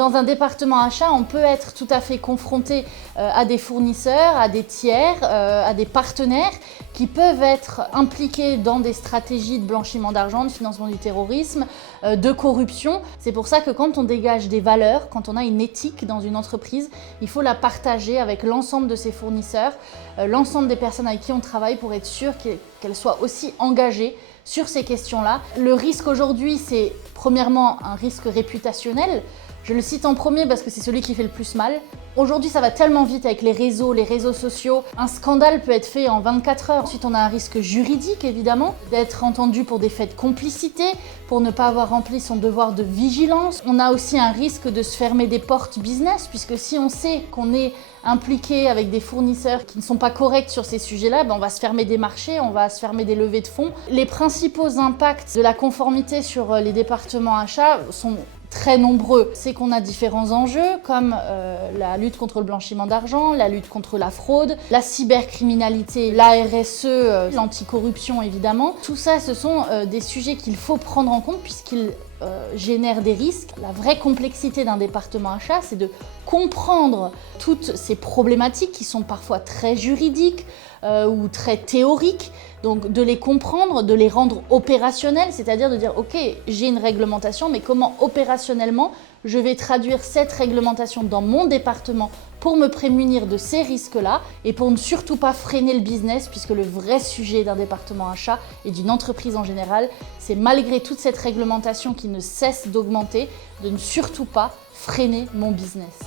Dans un département achat, on peut être tout à fait confronté à des fournisseurs, à des tiers, à des partenaires qui peuvent être impliqués dans des stratégies de blanchiment d'argent, de financement du terrorisme, de corruption. C'est pour ça que quand on dégage des valeurs, quand on a une éthique dans une entreprise, il faut la partager avec l'ensemble de ses fournisseurs, l'ensemble des personnes avec qui on travaille pour être sûr qu'elles soient aussi engagées sur ces questions-là. Le risque aujourd'hui, c'est premièrement un risque réputationnel. Je le cite en premier parce que c'est celui qui fait le plus mal. Aujourd'hui, ça va tellement vite avec les réseaux sociaux. Un scandale peut être fait en 24 heures. Ensuite, on a un risque juridique, évidemment, d'être entendu pour des faits de complicité, pour ne pas avoir rempli son devoir de vigilance. On a aussi un risque de se fermer des portes business, puisque si on sait qu'on est impliqué avec des fournisseurs qui ne sont pas corrects sur ces sujets-là, on va se fermer des marchés, on va se fermer des levées de fonds. Les principaux impacts de la conformité sur les départements achats sont très nombreux. C'est qu'on a différents enjeux comme la lutte contre le blanchiment d'argent, la lutte contre la fraude, la cybercriminalité, la RSE, l'anticorruption évidemment. Tout ça, ce sont des sujets qu'il faut prendre en compte puisqu'ils génèrent des risques. La vraie complexité d'un département achat, c'est de comprendre toutes ces problématiques qui sont parfois très juridiques ou très théoriques. Donc de les comprendre, de les rendre opérationnels, c'est-à-dire de dire ok, j'ai une réglementation, mais comment opérationnellement je vais traduire cette réglementation dans mon département pour me prémunir de ces risques-là et pour ne surtout pas freiner le business, puisque le vrai sujet d'un département achat et d'une entreprise en général, c'est malgré toute cette réglementation qui ne cesse d'augmenter, de ne surtout pas freiner mon business.